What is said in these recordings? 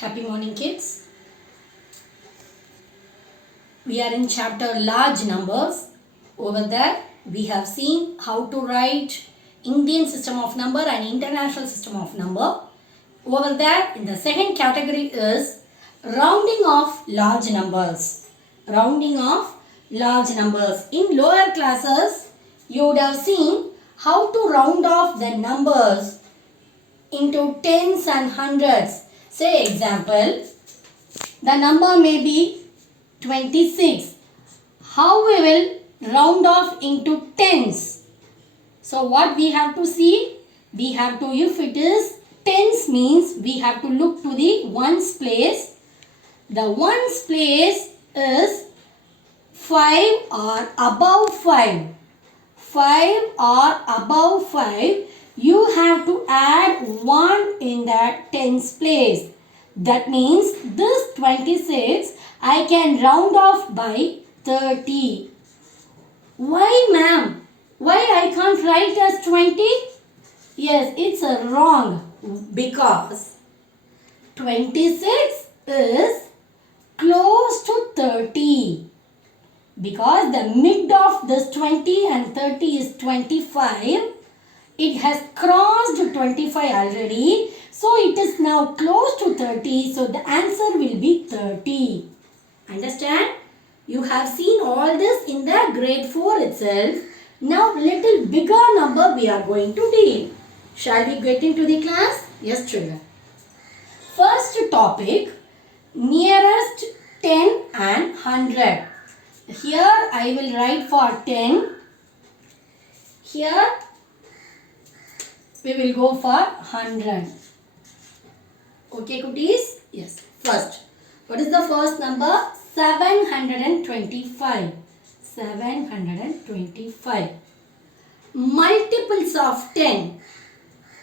Happy morning, kids. We are in chapter large numbers. Over there, we have seen how to write Indian system of number and international system of number. Over there, in the second category is rounding off large numbers. Rounding off large numbers. In lower classes, you would have seen how to round off the numbers into tens and hundreds. Say example, the number may be 26. How we will round off into tens? So what we have to see? We have to, if it is tens means we have to look to the ones place. The ones place is 5 or above 5. 5 or above 5. You have to add 1 in that tens place. That means this 26 I can round off by 30. Why, ma'am? Why I can't write as 20? Yes, it's wrong because 26 is close to 30. Because the mid of this 20 and 30 is 25. It has crossed 25 already. So it is now close to 30. So the answer will be 30. Understand? You have seen all this in the grade 4 itself. Now little bigger number we are going to deal. Shall we get into the class? Yes, children. First topic, nearest 10 and 100. Here I will write for 10. Here we will go for 100. Okay, cuties? Yes. First, what is the first number? 725. 725. Multiples of 10.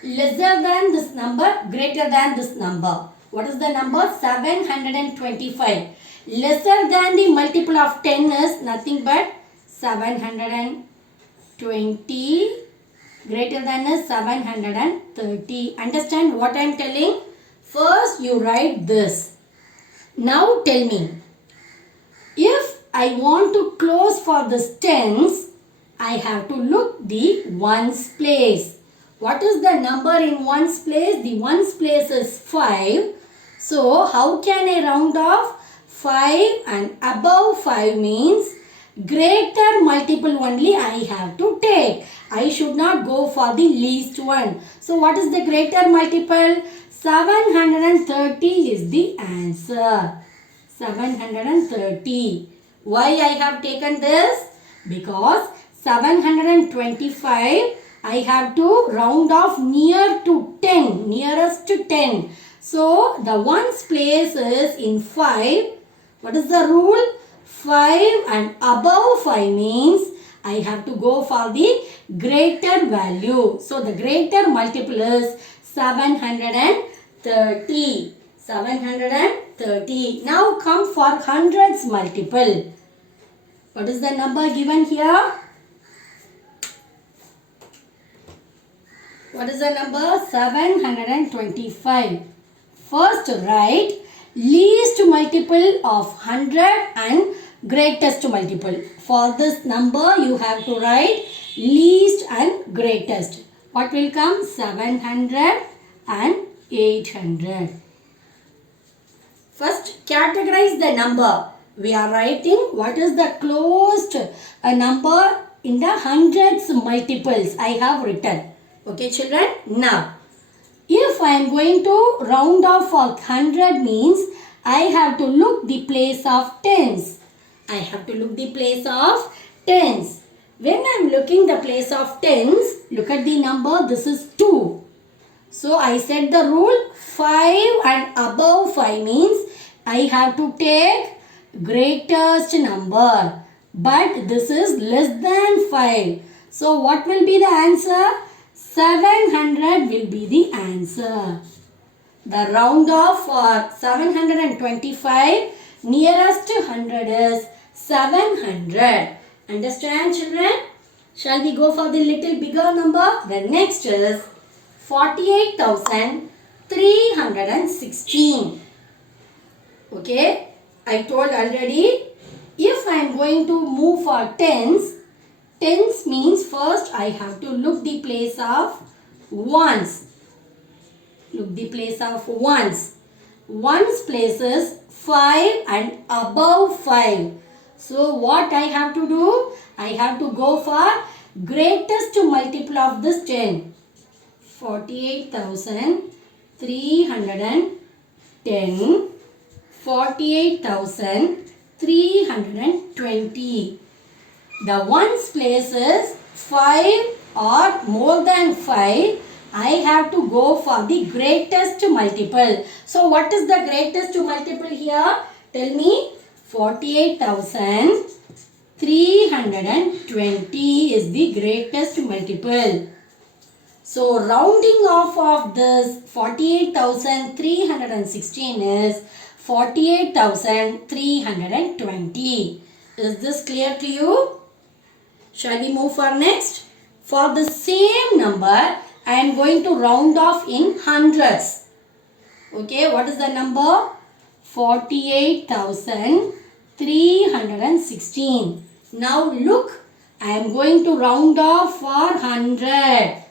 Lesser than this number, greater than this number. What is the number? 725. Lesser than the multiple of 10 is nothing but 720. Greater than is 730. Understand what I am telling? First you write this. Now tell me. If I want to close for this tens, I have to look the ones place. What is the number in ones place? The ones place is 5. So how can I round off? 5 and above 5 means greater multiple only I have to take. I should not go for the least one. So what is the greater multiple? 730 is the answer. 730. Why I have taken this? Because 725 I have to round off near to 10. Nearest to 10. So the ones place is in 5. What is the rule? 5 and above 5 means I have to go for the greater value. So the greater multiple is 730. 730. Now come for hundreds multiple. What is the number given here? What is the number? 725. First write least multiple of 100 and greatest multiple. For this number you have to write least and greatest. What will come? 700 and 800. First categorize the number. We are writing what is the closed number in the hundreds multiples I have written. Okay, children. Now if I am going to round off for 100 means I have to look the place of tens. I have to look the place of tens. When I am looking the place of tens, look at the number. This is 2. So I said the rule 5 and above 5 means I have to take greatest number. But this is less than 5. So what will be the answer? 700 will be the answer. The round off for 725 nearest 100 is 700. Understand, children? Shall we go for the little bigger number? The next is 48,316. Okay, I told already, if I am going to move for tens, tens means first I have to look the place of ones. Look the place of ones. Ones places 5 and above 5. So what I have to do? I have to go for greatest multiple of this 10. 48,310. 48,320. The ones places 5 or more than 5, I have to go for the greatest multiple. So what is the greatest multiple here? Tell me. 48,320 is the greatest multiple. So rounding off of this 48,316 is 48,320. Is this clear to you? Shall we move for next? For the same number, I am going to round off in hundreds. Okay, what is the number? 48,316. Now look, I am going to round off for 100.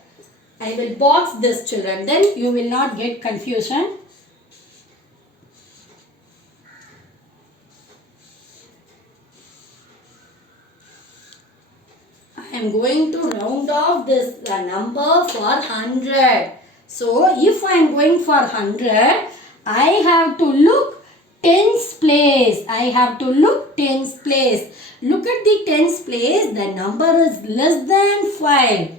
I will box this, children, then you will not get confusion. I am going to round off this number for 100. So if I am going for 100, I have to look tens place. I have to look tens place. Look at the tens place. The number is less than 5.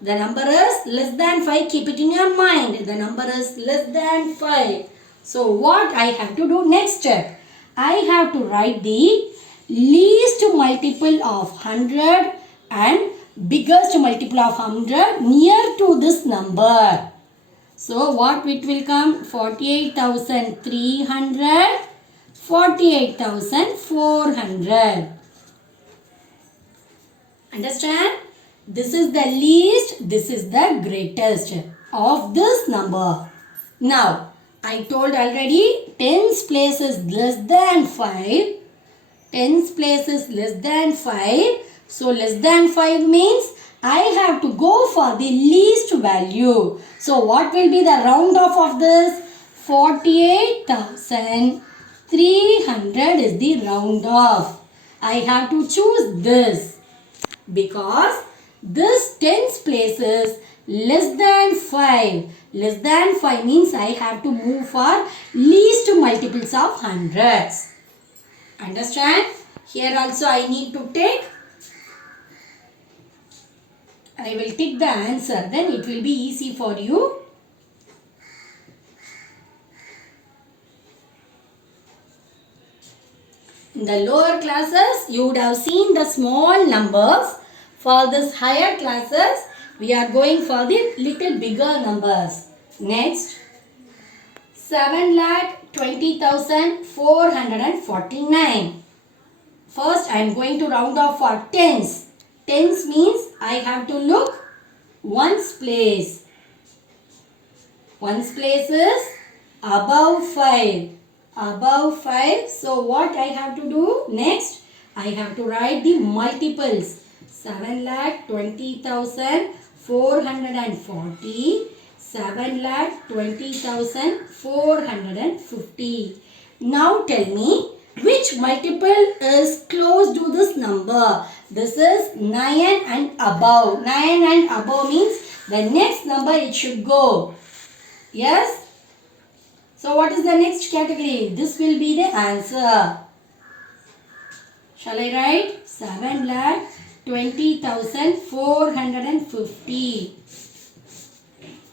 The number is less than 5. Keep it in your mind. The number is less than 5. So what I have to do next step? I have to write the least multiple of 100 and biggest multiple of 100 near to this number. So what it will come? 48,300, 48,400. Understand? This is the least, this is the greatest of this number. Now, I told already tens place is less than 5. Tens place is less than 5. So, less than 5 means I have to go for the least value. So, what will be the round off of this? 48,300 is the round off. I have to choose this because this tens place is less than 5. Less than 5 means I have to move for least multiples of hundreds. Understand? Here also I need to take. I will take the answer. Then it will be easy for you. In the lower classes, you would have seen the small numbers. For this higher classes, we are going for the little bigger numbers. Next, 7,20,449. First, I am going to round off for tens. Tens means I have to look ones place. Ones place is above 5. Above 5. So, what I have to do next? I have to write the multiples. 7,20,440, 7,20,450. Now tell me which multiple is close to this number. This is 9 and above. 9 and above means the next number it should go. Yes? So what is the next category? This will be the answer. Shall I write? 7,20,450.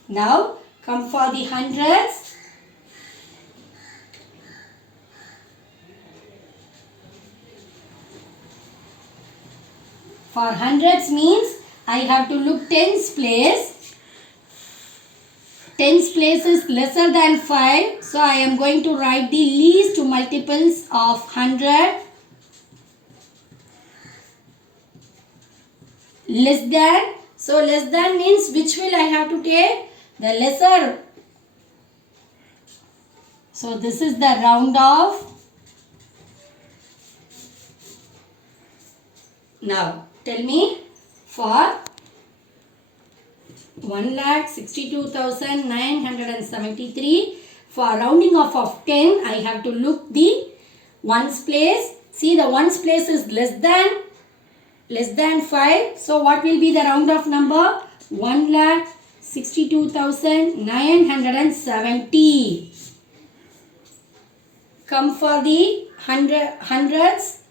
Now come for the hundreds. For hundreds means I have to look tens place. Tens place is lesser than 5. So I am going to write the least multiples of 100. Less than. So less than means which will I have to take? The lesser. So this is the round off. Now tell me, for 1,62,973, for rounding off of 10, I have to look the ones place. See, the ones place is less than 5. So what will be the round off number? 1,62,970. Come for the hundreds.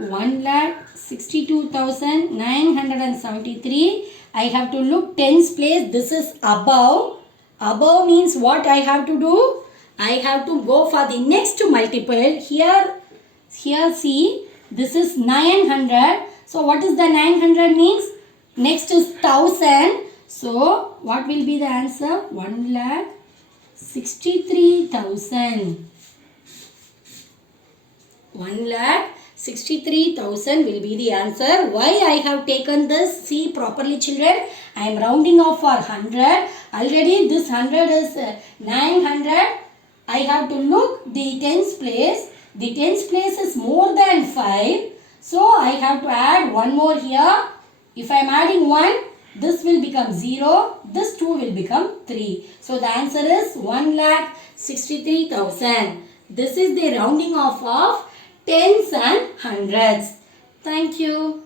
1,62,973. I have to look tens place. This is above. Above means what I have to do? I have to go for the next multiple. Here see, this is 900. So what is the 900 means? Next is 1000. So what will be the answer? 1,63,000. 1,63,000 will be the answer. Why I have taken this? See properly, children. I am rounding off for 100. Already this 100 is 900. I have to look the tens place. The tens place is more than 5. So I have to add one more here. If I am adding 1, this will become 0. This 2 will become 3. So the answer is 1,63,000. This is the rounding off of tens and hundreds. Thank you.